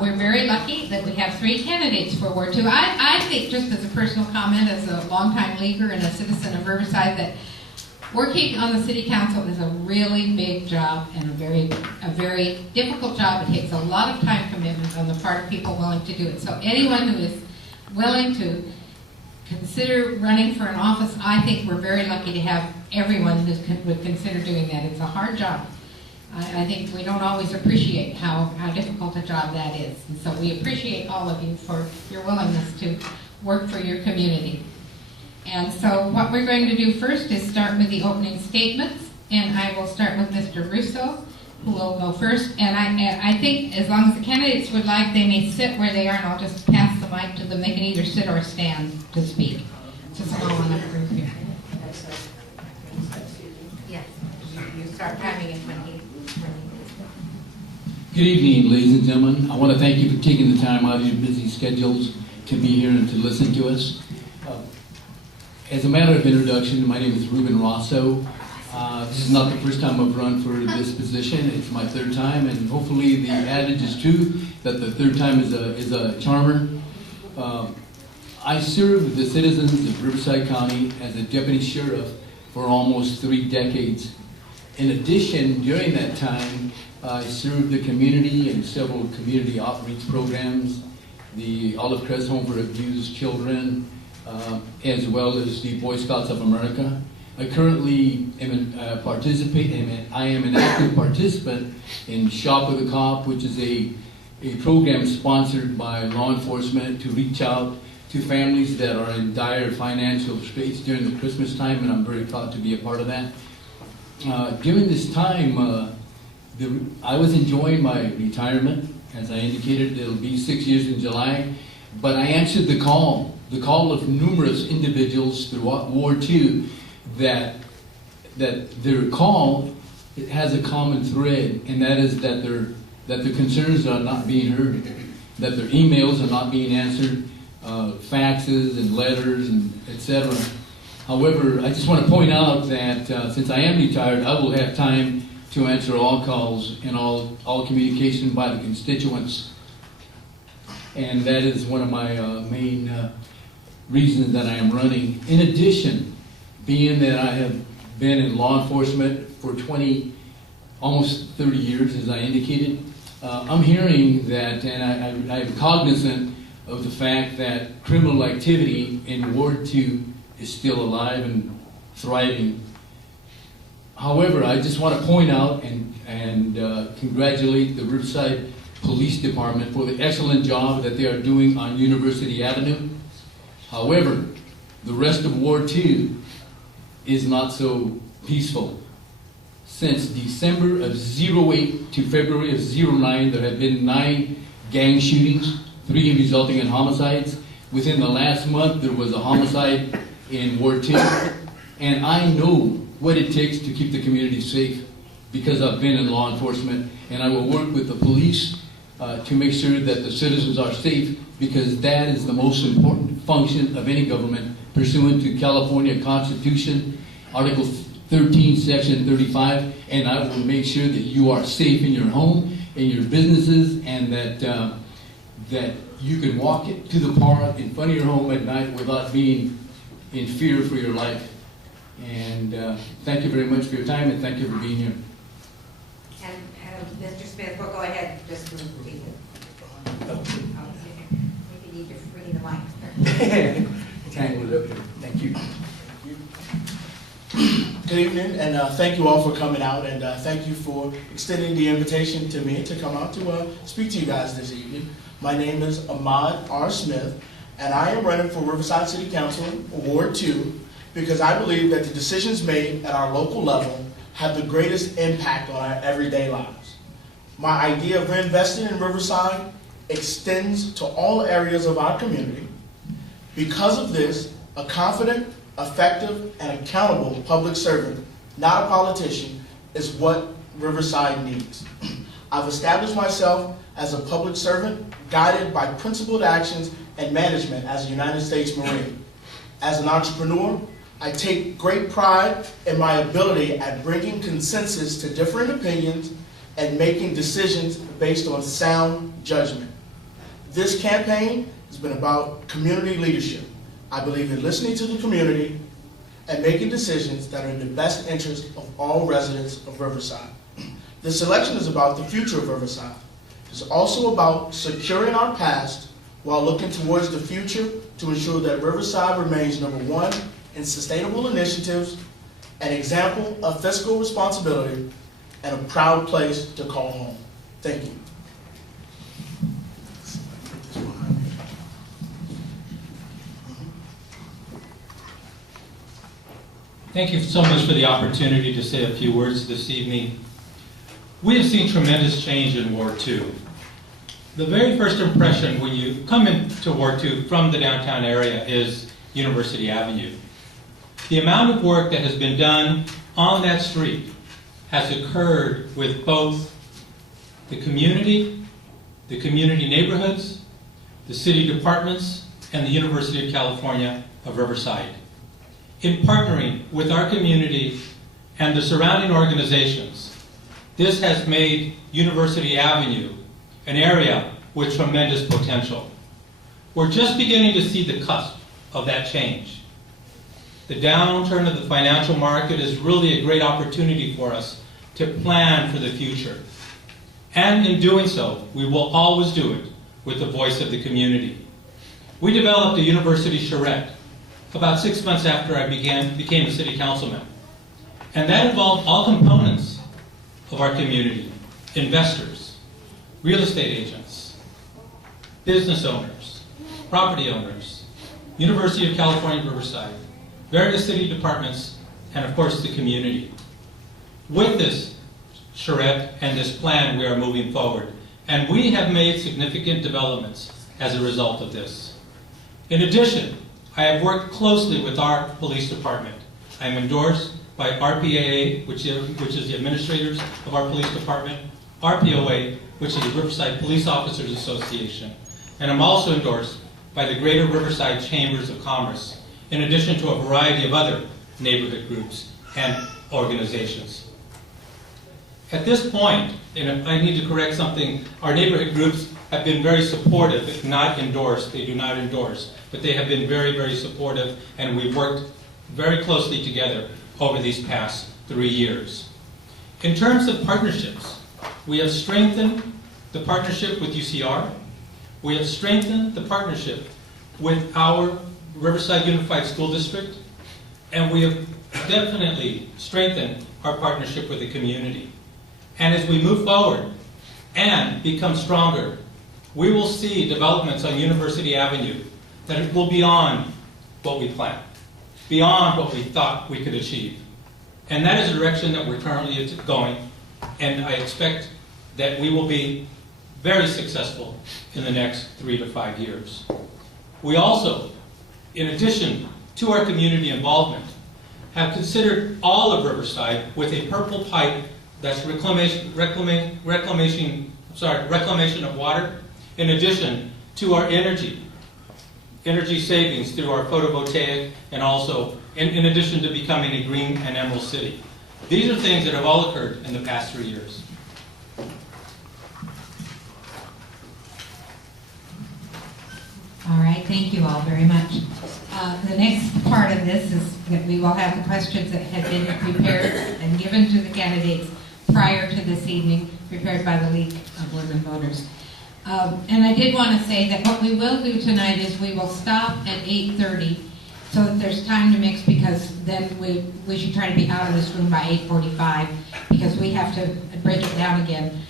We're very lucky that we have 3 candidates for Ward 2. I think, just as a personal comment, as a longtime leaguer and a citizen of Riverside, that working on the city council is a really big job and a very difficult job. It takes a lot of time commitment on the part of people willing to do it. So anyone who is willing to consider running for an office, I think we're very lucky to have everyone who would consider doing that. It's a hard job. I think we don't always appreciate how difficult a job that is. And so we appreciate all of you for your willingness to work for your community. And so what we're going to do first is start with the opening statements. And I will start with Mr. Russo, who will go first. And I think as long as the candidates would like, they may sit where they are, and I'll just pass the mic to them. They can either sit or stand to speak. It's a small enough group here. Yes, you start timing it when he... Good evening, ladies and gentlemen. I want to thank you for taking the time out of your busy schedules to be here and to listen to us. As a matter of introduction, my name is Ruben Rosso. This is not the first time I've run for this position. It's my 3rd time, and hopefully the adage is true that the 3rd time is a charmer. I served the citizens of Riverside County as a deputy sheriff for almost 3 decades. In addition, during that time, I served the community in several community outreach programs, the Olive Crest Home for Abused Children, as well as the Boy Scouts of America. I currently am I am an active participant in Shop with a Cop, which is a program sponsored by law enforcement to reach out to families that are in dire financial straits during the Christmas time, and I'm very proud to be a part of that. During this time, I was enjoying my retirement. As I indicated, it'll be 6 years in July, but I answered the call of numerous individuals throughout Ward 2 that their call has a common thread, and that is that their concerns are not being heard, that their emails are not being answered, faxes and letters and etc. However, I just want to point out that since I am retired, I will have time to answer all calls and all communication by the constituents. And that is one of my main reasons that I am running. In addition, being that I have been in law enforcement for almost 30 years, as I indicated, I'm hearing that, and I'm cognizant of the fact that criminal activity in Ward 2 is still alive and thriving. However, I just want to point out and congratulate the Riverside Police Department for the excellent job that they are doing on University Avenue. However, the rest of Ward 2 is not so peaceful. Since December of 08 to February of 09, there have been 9 gang shootings, 3 resulting in homicides. Within the last month, there was a homicide in Ward 2. And I know what it takes to keep the community safe because I've been in law enforcement, and I will work with the police to make sure that the citizens are safe, because that is the most important function of any government pursuant to California Constitution, Article 13, Section 35, and I will make sure that you are safe in your home, in your businesses, and that you can walk to the park in front of your home at night without being in fear for your life. And thank you very much for your time, and thank you for being here. And Mr. Smith, we'll go ahead just to read it. Maybe need to free the mic. Tangle it up here. Thank you. Good evening, and thank you all for coming out, and thank you for extending the invitation to me to come out to speak to you guys this evening. My name is Ahmad R. Smith, and I am running for Riverside City Council, Ward 2, because I believe that the decisions made at our local level have the greatest impact on our everyday lives. My idea of reinvesting in Riverside extends to all areas of our community. Because of this, a confident, effective, and accountable public servant, not a politician, is what Riverside needs. I've established myself as a public servant, guided by principled actions and management as a United States Marine. As an entrepreneur, I take great pride in my ability at bringing consensus to different opinions and making decisions based on sound judgment. This campaign has been about community leadership. I believe in listening to the community and making decisions that are in the best interest of all residents of Riverside. This election is about the future of Riverside. It's also about securing our past while looking towards the future to ensure that Riverside remains #1 in sustainable initiatives, an example of fiscal responsibility, and a proud place to call home. Thank you. Thank you so much for the opportunity to say a few words this evening. We have seen tremendous change in Ward 2. The very first impression when you come into Ward 2 from the downtown area is University Avenue. The amount of work that has been done on that street has occurred with both the community neighborhoods, the city departments, and the University of California of Riverside. In partnering with our community and the surrounding organizations, this has made University Avenue an area with tremendous potential. We're just beginning to see the cusp of that change. The downturn of the financial market is really a great opportunity for us to plan for the future. And in doing so, we will always do it with the voice of the community. We developed a university charrette about 6 months after I became a city councilman. And that involved all components of our community: investors, real estate agents, business owners, property owners, University of California, Riverside, various city departments, and of course the community. With this charrette and this plan, we are moving forward. And we have made significant developments as a result of this. In addition, I have worked closely with our police department. I am endorsed by RPAA, which is the administrators of our police department, RPOA, which is the Riverside Police Officers Association, and I'm also endorsed by the Greater Riverside Chambers of Commerce, in addition to a variety of other neighborhood groups and organizations. At this point, and I need to correct something, our neighborhood groups have been very supportive, if not endorsed. They do not endorse, but they have been very, very supportive, and we've worked very closely together over these past 3 years. In terms of partnerships, we have strengthened the partnership with UCR. We have strengthened the partnership with our Riverside Unified School District, and we have definitely strengthened our partnership with the community. And as we move forward and become stronger, we will see developments on University Avenue that will be beyond what we planned, beyond what we thought we could achieve. And that is the direction that we're currently going, and I expect that we will be very successful in the next 3 to 5 years. We also, in addition to our community involvement, have considered all of Riverside with a purple pipe that's reclamation of water, in addition to our energy savings through our photovoltaic, and also in addition to becoming a green and emerald city. These are things that have all occurred in the past 3 years. All right, thank you all very much. The next part of this is that we will have the questions that have been prepared and given to the candidates prior to this evening, prepared by the League of Women Voters. And I did want to say that what we will do tonight is we will stop at 8:30 so that there's time to mix, because then we should try to be out of this room by 8:45, because we have to break it down again.